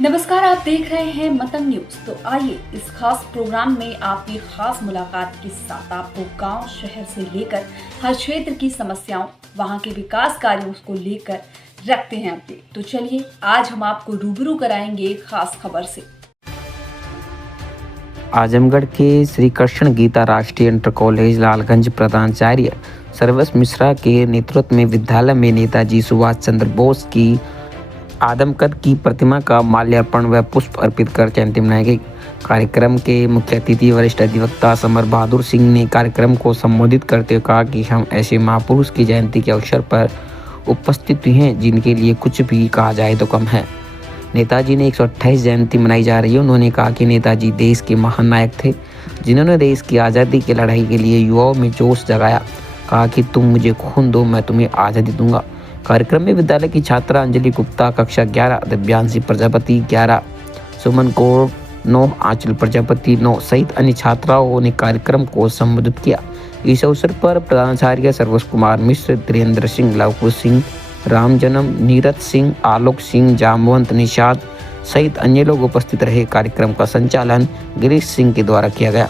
नमस्कार, आप देख रहे हैं मतंग न्यूज। तो आइए इस खास प्रोग्राम में आपकी खास मुलाकात के साथ आपको गांव शहर से लेकर हर क्षेत्र की समस्याओं, वहां के विकास कार्यों को लेकर रखते हैं अपडेट। तो चलिए आज हम आपको रूबरू कराएंगे एक खास खबर से। आजमगढ़ के श्री कृष्ण गीता राष्ट्रीय इंटर कॉलेज लालगंज प्रधानाचार्य सर्वस मिश्रा के नेतृत्व में विद्यालय में नेताजी सुभाष चंद्र बोस की आदमकद की प्रतिमा का माल्यार्पण व पुष्प अर्पित कर जयंती मनाई गई। कार्यक्रम के मुख्य अतिथि वरिष्ठ अधिवक्ता समर बहादुर सिंह ने कार्यक्रम को संबोधित करते हुए कहा कि हम ऐसे महापुरुष की जयंती के अवसर पर उपस्थित हुए हैं जिनके लिए कुछ भी कहा जाए तो कम है। नेताजी ने 128 जयंती मनाई जा रही है। उन्होंने कहा कि नेताजी देश के महान नायक थे जिन्होंने देश की आज़ादी की लड़ाई के लिए युवाओं में जोश जगाया। कहा कि तुम मुझे खून दो, मैं तुम्हें आज़ादी दूंगा। कार्यक्रम में विद्यालय की छात्रा अंजलि गुप्ता कक्षा 11, दिव्यांशी प्रजापति 11, सुमन कौर 9, आंचल प्रजापति 9 सहित अन्य छात्राओं ने कार्यक्रम को संबोधित किया। इस अवसर पर प्रधानाचार्य सर्वस कुमार मिश्र, धीरेन्द्र सिंह, लवकुश सिंह, राम जन्म, नीरज सिंह, आलोक सिंह, जामवंत, निषाद सहित अन्य लोग उपस्थित रहे। कार्यक्रम का संचालन गिरीश सिंह के द्वारा किया गया।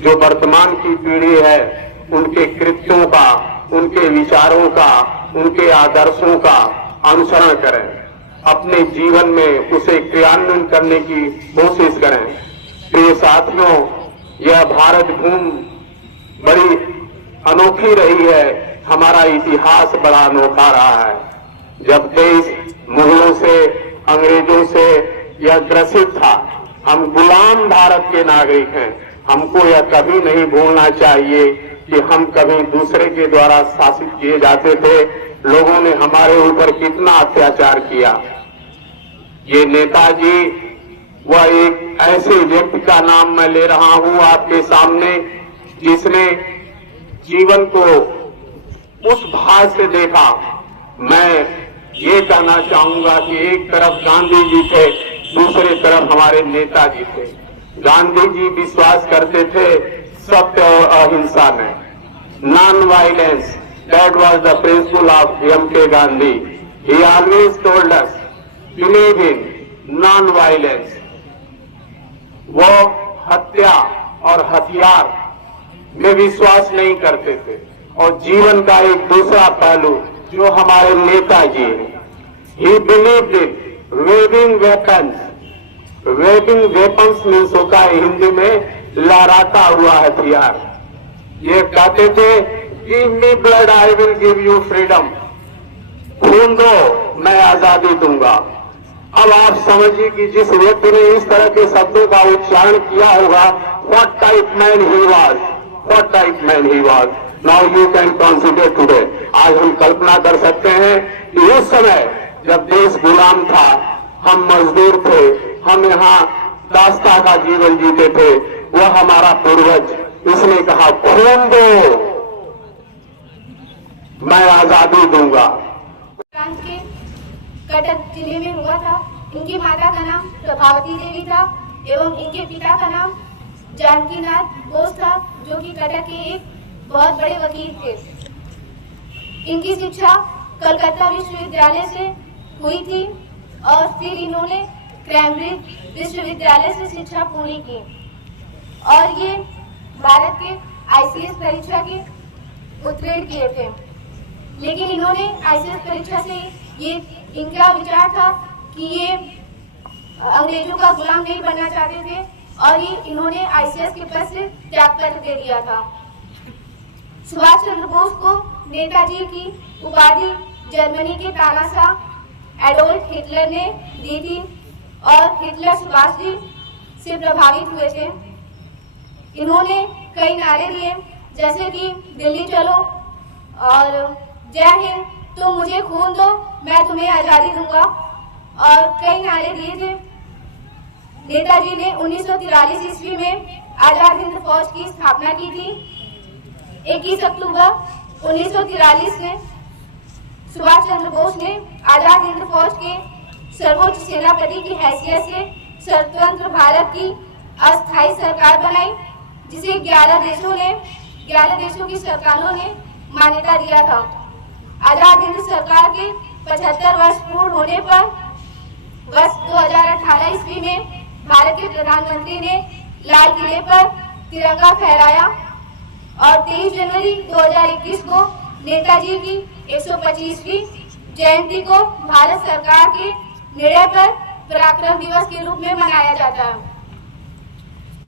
जो वर्तमान की पीढ़ी है उनके कृत्यों का, उनके विचारों का, उनके आदर्शों का अनुसरण करें, अपने जीवन में उसे क्रियान्वयन करने की कोशिश करें। प्रिय साथियों, यह भारत भूमि बड़ी अनोखी रही है, हमारा इतिहास बड़ा अनोखा रहा है। जब देश मुगलों से, अंग्रेजों से यह ग्रसित था, हम गुलाम भारत के नागरिक हैं। हमको यह कभी नहीं भूलना चाहिए कि हम कभी दूसरे के द्वारा शासित किए जाते थे। लोगों ने हमारे ऊपर कितना अत्याचार किया। ये नेताजी, वह एक ऐसे व्यक्ति का नाम मैं ले रहा हूं आपके सामने जिसने जीवन को उस भाव से देखा। मैं ये कहना चाहूंगा कि एक तरफ गांधी जी थे, दूसरी तरफ हमारे नेताजी थे। गांधी जी विश्वास करते थे सत्य और अहिंसा में, non violence. That was the principle of MK. Gandhi. He always told us believe in non violence. वो हत्या और हथियार में विश्वास नहीं करते थे। और जीवन का एक दूसरा पहलू जो हमारे नेताजी हैं, he believed in waving weapons. Waving weapons means होता है हिंदी में लहराता हुआ हथियार। ये कहते थे give me blood I will give you freedom. खून दो, मैं आजादी दूंगा। अब आप समझिए कि जिस व्यक्ति ने इस तरह के शब्दों का उच्चारण किया होगा, what type man he was, what type man he was. Now you can consider today. आज हम कल्पना कर सकते हैं कि उस समय जब देश गुलाम था, हम मजदूर थे, हम यहाँ दास्ता का जीवन जीते थे। वह हमारा पूर्वज, उसने कहा खून दो, मैं आजादी दूंगा। के कटक जिले में हुआ था। इनकी माता का नाम प्रभावती देवी था एवं इनके पिता का नाम जानकीनाथ बोस था, जो कि कटक के एक बहुत बड़े वकील थे। इनकी शिक्षा कलकत्ता विश्वविद्यालय से हुई थी और फिर इन्होंने कैम्ब्रिज विश्वविद्यालय से शिक्षा पूरी की और ये भारत के आईसीएस परीक्षा के उत्तीर्ण किए थे। लेकिन इन्होंने आईसीएस परीक्षा से ये इनका विचार था कि ये अंग्रेजों का गुलाम नहीं बनना चाहते थे और ये इन्होंने आईसीएस के पद से त्यागपत्र दे दिया था। सुभाष चंद्र बोस को नेताजी की उपाधि जर्मनी के तानाशाह एडोल्फ हिटलर ने दी थी और हिटलर सुभाष जी से प्रभावित हुए थे। इन्होंने कई नारे दिए, जैसे कि दिल्ली चलो और जय हिंद, तुम मुझे खून दो, मैं तुम्हें आजादी दूंगा, और कई नारे दिए थे। नेताजी ने 1943 ईस्वी में आजाद हिंद फौज की स्थापना की थी। 21 अक्टूबर 1943 में सुभाष चंद्र बोस ने आजाद हिंद फौज के सर्वोच्च सेनापति की हैसियत से स्वतंत्र भारत की अस्थायी सरकार बनाई, जिसे 11 देशों की सरकारों ने मान्यता दिया था। आजाद हिंद सरकार के 75 वर्ष पूर्ण होने पर वर्ष 2018 ईस्वी में भारत के प्रधानमंत्री ने लाल किले पर तिरंगा फहराया और 23 जनवरी 2021 को नेताजी की 125वीं जयंती को भारत सरकार के निर्णय पर पराक्रम दिवस के रूप में मनाया जाता है।